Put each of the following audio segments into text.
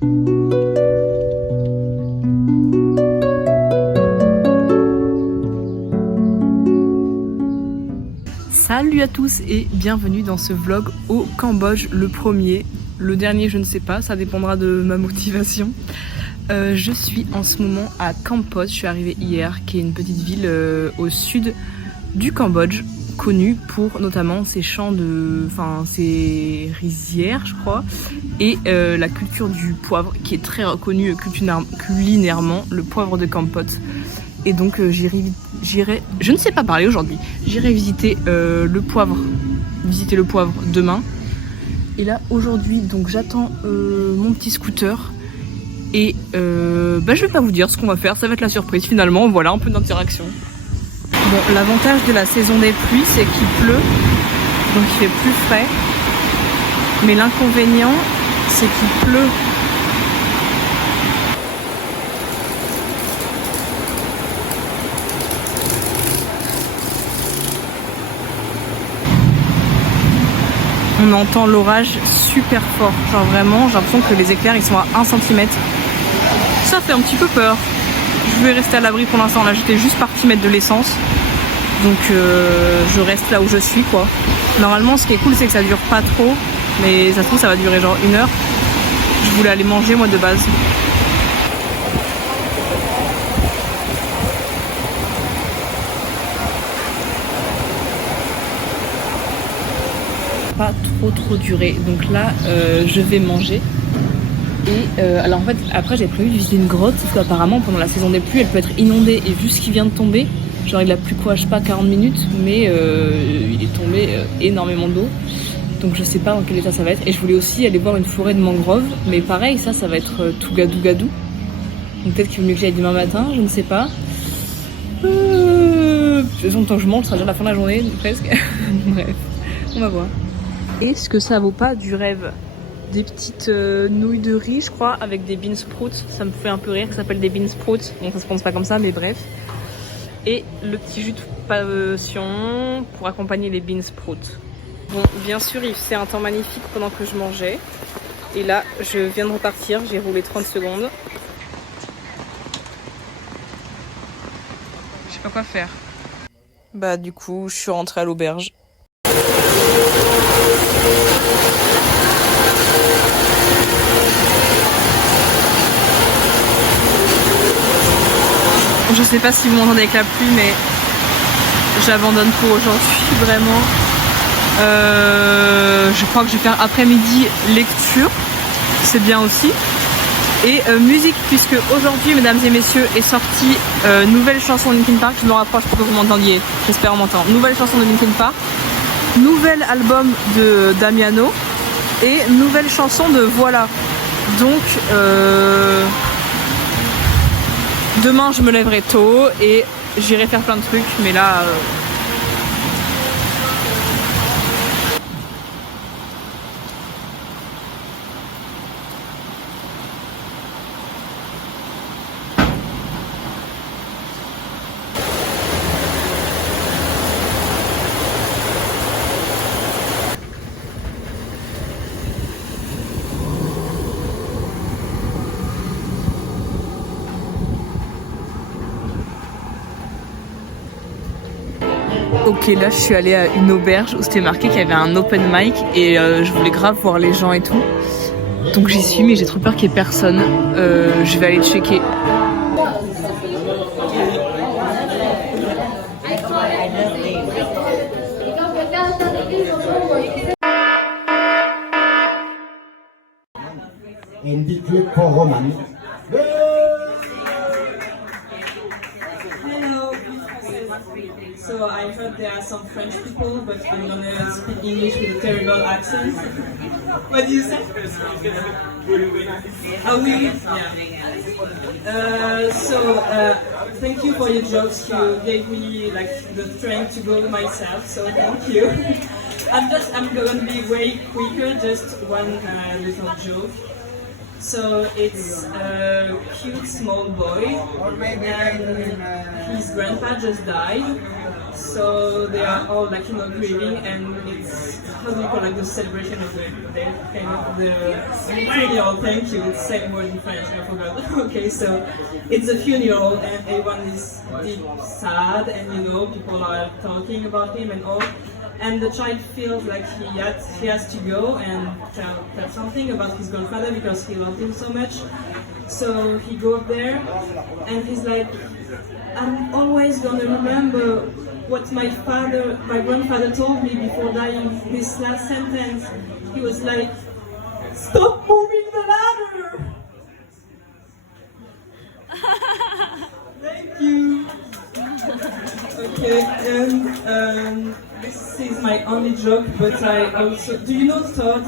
Salut à tous et bienvenue dans ce vlog au Cambodge, le premier. Le dernier je ne sais pas, ça dépendra de ma motivation. Je suis en ce moment à Kampot, je suis arrivée hier, qui est une petite ville au sud du Cambodge, connue pour notamment ses champs de... enfin ses rizières je crois, et la culture du poivre qui est très reconnue culinairement, le poivre de Kampot. Et donc j'irai, je ne sais pas parler aujourd'hui, j'irai visiter le poivre demain. Et là aujourd'hui donc j'attends mon petit scooter et je vais pas vous dire ce qu'on va faire, ça va être la surprise finalement, voilà un peu d'interaction. Bon, l'avantage de la saison des pluies c'est qu'il pleut, donc il fait plus frais, mais l'inconvénient c'est qu'il pleut. On entend l'orage super fort, genre vraiment j'ai l'impression que les éclairs ils sont à 1 cm. Ça fait un petit peu peur. Je vais rester à l'abri pour l'instant, là j'étais juste partie mettre de l'essence. Donc je reste là où je suis quoi. Normalement ce qui est cool c'est que ça dure pas trop, mais ça se trouve ça va durer genre 1 heure. Je voulais aller manger moi de base. Pas trop duré, donc là je vais manger et alors en fait après j'ai prévu de visiter une grotte parce qu'apparemment pendant la saison des pluies elle peut être inondée et vu ce qui vient de tomber, genre il a plu quoi je sais pas 40 minutes mais il est tombé énormément d'eau, donc je sais pas dans quel état ça va être. Et je voulais aussi aller voir une forêt de mangroves, mais pareil ça va être tout gadou, donc peut-être qu'il vaut mieux que j'aille demain matin, je ne sais pas. De toute façon tant que je mange ça sera déjà la fin de la journée presque. Bref, on va voir. Est-ce que ça vaut pas du rêve? Des petites nouilles de riz, je crois, avec des bean sprouts. Ça me fait un peu rire que ça s'appelle des bean sprouts. Bon, ça se prononce pas comme ça, mais bref. Et le petit jus de passion pour accompagner les bean sprouts. Bon, bien sûr, il faisait un temps magnifique pendant que je mangeais. Et là, je viens de repartir. J'ai roulé 30 secondes. Je sais pas quoi faire. Bah, du coup, je suis rentrée à l'auberge. Je sais pas si vous m'entendez avec la pluie, mais j'abandonne pour aujourd'hui, vraiment. Je crois que je vais faire après-midi lecture, c'est bien aussi. Et musique, puisque aujourd'hui, mesdames et messieurs, est sortie nouvelle chanson de Linkin Park. Je me rapproche pour que vous m'entendiez, j'espère on m'entend. Nouvelle chanson de Linkin Park, nouvel album de Damiano et nouvelle chanson de Voilà. Donc demain je me lèverai tôt et j'irai faire plein de trucs, mais là ok, là je suis allée à une auberge où c'était marqué qu'il y avait un open mic et je voulais grave voir les gens et tout. Donc j'y suis, mais j'ai trop peur qu'il y ait personne. Je vais aller checker. So I heard there are some French people, but I'm gonna speak English with a terrible accent. What do you say? Oh, we? Yeah. Thank you for your jokes. You gave me like the strength to go myself. So thank you. I'm gonna be way quicker. Just one little joke. So it's a cute small boy and his grandpa just died, so they are all like grieving, and it's how do you call like the celebration of the day, kind of the funeral? Thank you. It's the same word in French. I forgot. Okay, so it's a funeral and everyone is deep sad, and you know people are talking about him and all. And the child feels like he has to go and tell something about his grandfather because he loved him so much. So he goes up there and he's like, I'm always gonna remember what my grandfather told me before dying. This last sentence, he was like, stop moving the ladder! Thank you! Okay, and this is my only joke, but I also... Do you know Todd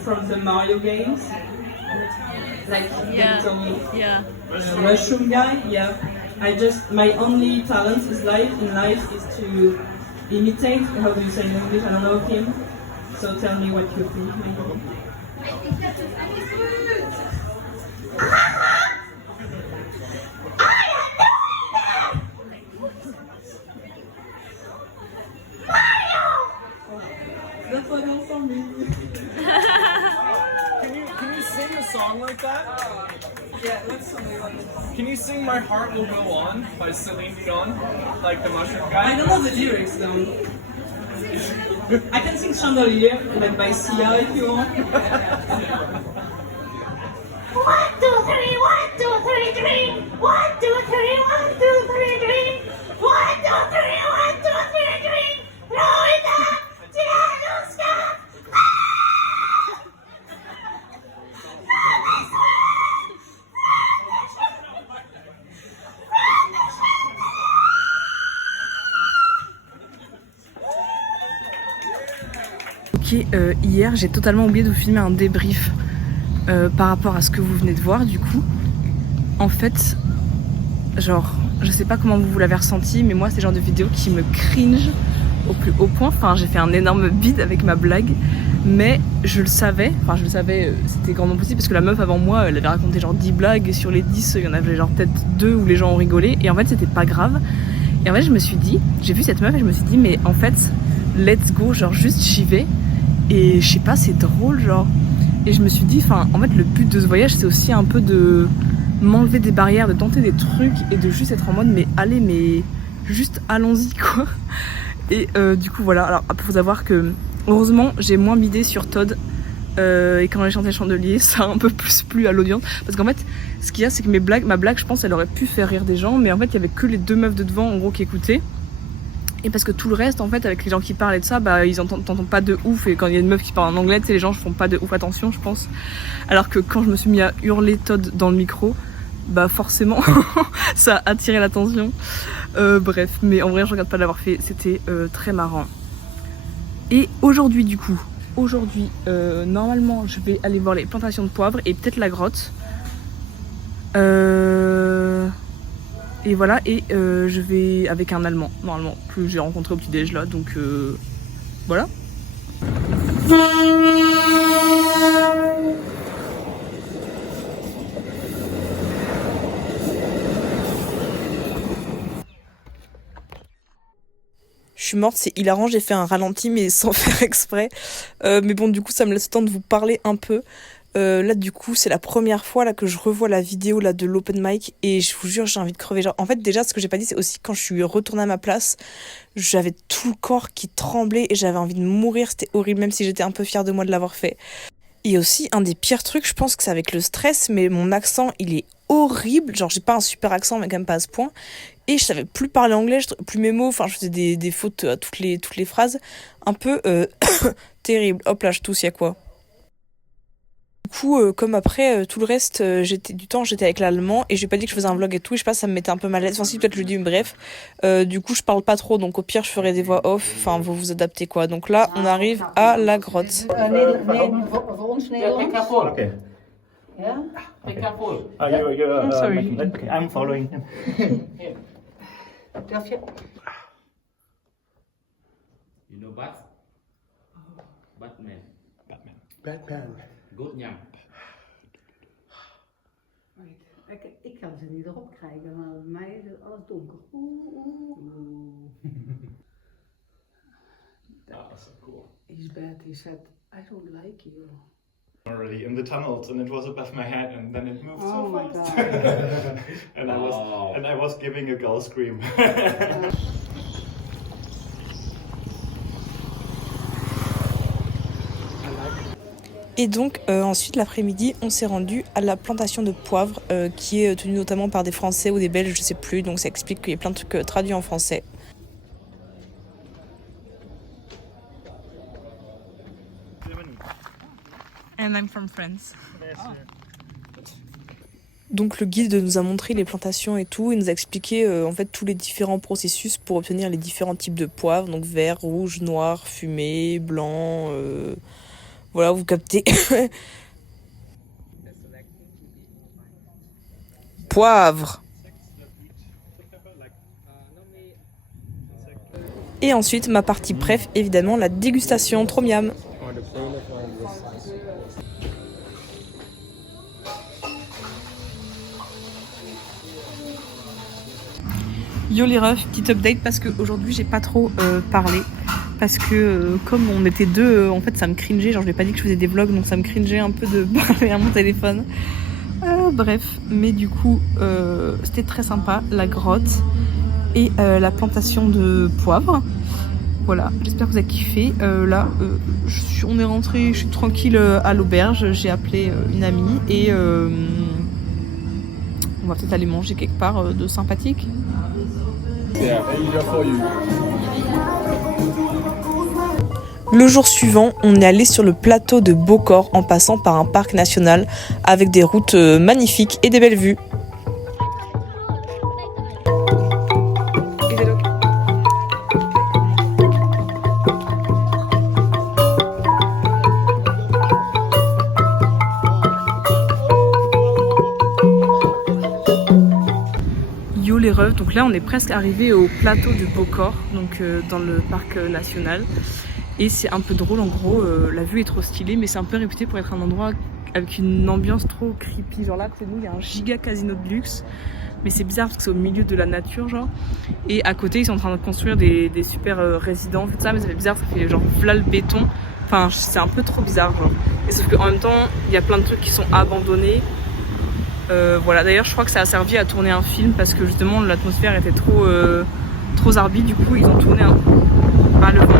from the Mario games? Like the little mushroom guy? Yeah. My only talent in life is to imitate, how do you say in English, I don't know him. So tell me what you think, maybe. That's what else for me. Can you sing a song like that? Yeah, let's something like this. Can you sing My Heart Will Go On by Celine Dion, like the mushroom I guy? don't know the lyrics though. I can sing Chandelier, like by Sia if you want. 1, 2, 3, 1, 2, 3, dream. 1, 2, 3, 1, 2, 3, dream. 1, 2, 3, 1, 2, 3, dream. Florida, Alaska. Ok, hier j'ai totalement oublié de vous filmer un débrief par rapport à ce que vous venez de voir du coup. En fait, genre, je sais pas comment vous l'avez ressenti, mais moi c'est le genre de vidéo qui me cringe au plus haut point. Enfin, j'ai fait un énorme bide avec ma blague, mais je le savais, c'était grandement possible parce que la meuf avant moi, elle avait raconté genre 10 blagues et sur les 10, il y en avait genre peut-être 2 où les gens ont rigolé et en fait c'était pas grave. Et en fait je me suis dit, j'ai vu cette meuf et je me suis dit mais en fait, let's go, genre juste j'y vais et je sais pas, c'est drôle genre. Et je me suis dit, enfin en fait le but de ce voyage c'est aussi un peu de m'enlever des barrières, de tenter des trucs et de juste être en mode mais allez, mais juste allons-y quoi. Et du coup voilà, alors faut savoir que heureusement j'ai moins bidé sur Todd et quand j'ai chanté Chandelier ça a un peu plus plu à l'audience parce qu'en fait ce qu'il y a c'est que ma blague je pense elle aurait pu faire rire des gens, mais en fait il y avait que les 2 meufs de devant en gros qui écoutaient. Et parce que tout le reste en fait avec les gens qui parlent et de ça, bah ils t'entendent pas de ouf, et quand il y a une meuf qui parle en anglais, tu sais, les gens font pas de ouf attention je pense. Alors que quand je me suis mis à hurler Todd dans le micro, bah forcément ça a attiré l'attention. Bref, mais en vrai je regrette pas de l'avoir fait, c'était très marrant. Et aujourd'hui du coup, normalement je vais aller voir les plantations de poivre et peut-être la grotte. Et voilà, et je vais avec un Allemand, normalement, que j'ai rencontré au petit-déj là, donc voilà. Je suis morte, c'est hilarant, j'ai fait un ralenti mais sans faire exprès. Mais bon, du coup, ça me laisse le temps de vous parler un peu. Là, du coup, c'est la première fois là que je revois la vidéo là de l'open mic et je vous jure, j'ai envie de crever. Genre, en fait, déjà, ce que j'ai pas dit, c'est aussi quand je suis retournée à ma place, j'avais tout le corps qui tremblait et j'avais envie de mourir. C'était horrible, même si j'étais un peu fière de moi de l'avoir fait. Et aussi, un des pires trucs, je pense que c'est avec le stress, mais mon accent, il est horrible. Genre, j'ai pas un super accent, mais quand même pas à ce point. Et je savais plus parler anglais, plus mes mots, enfin, je faisais des fautes à toutes les phrases. Un peu terrible. Hop là, je tousse, y'a quoi? Du coup, comme après, tout le reste, j'étais avec l'allemand et j'ai pas dit que je faisais un vlog et tout, et je sais pas, ça me mettait un peu mal à l'aise. Enfin, si, peut-être je le dis, mais bref. Du coup, je parle pas trop, donc au pire, je ferai des voix off. Enfin, vous vous adaptez quoi. Donc là, on arrive à la grotte. Voor ons Nederlands. Okay. Ja? Be careful. You're sorry. making that. Okay, I'm following him. Durf je? You know Bat? Batman. Batman. Good Nyam. Ik kan ze niet erop krijgen, maar bij mij is alles donker. Oeh. Isbert, he said, I don't like you. Already in the tunnels, and it was above my head, and then it moved Oh so my fast. God. and I was giving a gull scream. Et donc ensuite l'après-midi on s'est rendu à la plantation de poivre qui est tenue notamment par des Français ou des Belges, je sais plus, donc ça explique qu'il y a plein de trucs traduits en français. And I'm from France. Donc le guide nous a montré les plantations et tout, il nous a expliqué en fait tous les différents processus pour obtenir les différents types de poivre, donc vert, rouge, noir, fumé, blanc, voilà, vous captez. Poivre. Et ensuite ma partie préf, évidemment la dégustation, trop miam. Yo les refs, petite update parce qu'aujourd'hui j'ai pas trop parlé. Parce que comme on était deux, en fait ça me cringeait, genre je n'ai pas dit que je faisais des vlogs, donc ça me cringeait un peu de parler à mon téléphone. Bref, mais du coup c'était très sympa, la grotte et la plantation de poivre. Voilà, j'espère que vous avez kiffé. Là, on est rentré, je suis tranquille à l'auberge, j'ai appelé une amie et on va peut-être aller manger quelque part de sympathique. Le jour suivant, on est allé sur le plateau de Beaucorps en passant par un parc national avec des routes magnifiques et des belles vues. Yo les refs, donc là on est presque arrivé au plateau de Beaucorps, donc dans le parc national. Et c'est un peu drôle en gros, la vue est trop stylée, mais c'est un peu réputé pour être un endroit avec une ambiance trop creepy. Genre là, c'est nous, il y a un giga casino de luxe, mais c'est bizarre parce que c'est au milieu de la nature, genre. Et à côté, ils sont en train de construire des super résidences, tout ça, mais ça fait bizarre, ça fait genre là le béton. Enfin, c'est un peu trop bizarre, genre. Et sauf qu'en même temps, il y a plein de trucs qui sont abandonnés. Voilà, d'ailleurs, je crois que ça a servi à tourner un film parce que justement l'atmosphère était trop zarbi, du coup, ils ont tourné un. Bah, le vent.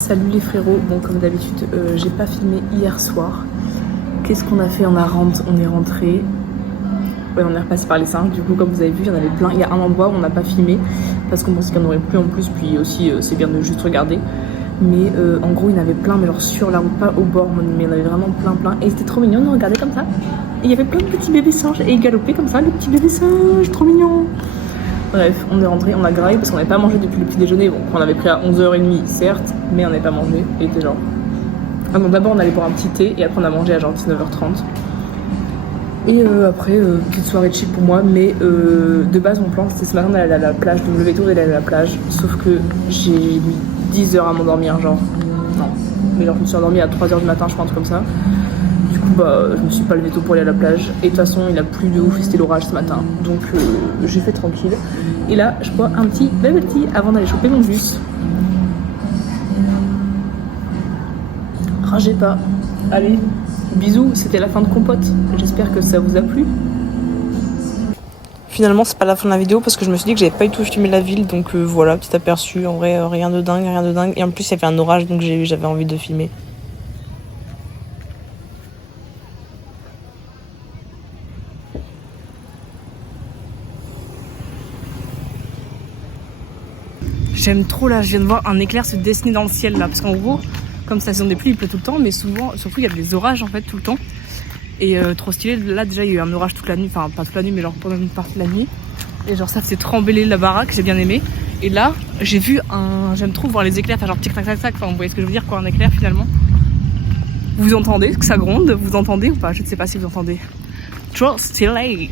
Salut les frérots, bon comme d'habitude j'ai pas filmé hier soir. Qu'est-ce qu'on a fait? On est rentré. Ouais, on est repassé par les singes, du coup comme vous avez vu il y en avait plein. Il y a un endroit où on n'a pas filmé parce qu'on pensait qu'il n'y en aurait plus en plus, puis aussi c'est bien de juste regarder. Mais en gros il y en avait plein, mais alors sur la route, pas au bord, mais il y en avait vraiment plein. Et c'était trop mignon, on regardait comme ça. Et il y avait plein de petits bébés singes et ils galopaient comme ça, le petit bébé singe, trop mignon. Bref, on est rentré, on a graillé parce qu'on n'avait pas mangé depuis le petit déjeuner. Bon, on avait pris à 11h30 certes, mais on n'avait pas mangé. Et était genre... Ah non, d'abord on allait boire un petit thé et après on a mangé à genre 19h30. Et après, petite soirée de chill pour moi, mais de base mon plan c'était ce matin d'aller à la plage, de me lever tôt et d'aller à la plage, sauf que j'ai mis 10 heures à m'endormir, genre, non, mais genre je me suis endormie à 3h du matin, je crois, un truc comme ça. Du coup bah je me suis pas levée tôt pour aller à la plage, et de toute façon il a plu de ouf et c'était l'orage ce matin, donc j'ai fait tranquille. Et là je bois un petit bubble tea avant d'aller choper mon bus. Ragez pas, allez. Bisous, c'était la fin de Compote, j'espère que ça vous a plu. Finalement c'est pas la fin de la vidéo parce que je me suis dit que j'avais pas du tout filmé la ville, donc voilà, petit aperçu, en vrai rien de dingue, et en plus il y avait un orage donc j'avais envie de filmer. J'aime trop là, je viens de voir un éclair se dessiner dans le ciel là, parce qu'en gros, comme ça saison des pluies, il pleut tout le temps, mais souvent, surtout il y a des orages en fait tout le temps. Et trop stylé, là déjà il y a eu un orage toute la nuit, enfin pas toute la nuit mais genre pendant une partie de la nuit. Et genre ça faisait trembler la baraque, j'ai bien aimé. Et là j'ai vu j'aime trop voir les éclairs, enfin genre tic tac tac tac, enfin vous voyez ce que je veux dire quoi, un éclair finalement. Vous entendez que ça gronde, vous entendez ou pas, je ne sais pas si vous entendez. Trop stylé.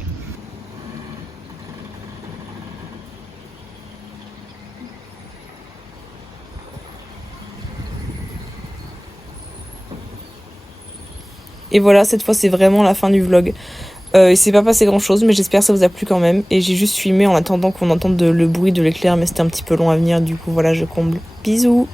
Et voilà, cette fois c'est vraiment la fin du vlog. Il s'est pas passé grand chose, mais j'espère que ça vous a plu quand même. Et j'ai juste filmé en attendant qu'on entende le bruit de l'éclair, mais c'était un petit peu long à venir, du coup voilà, je comble. Bisous!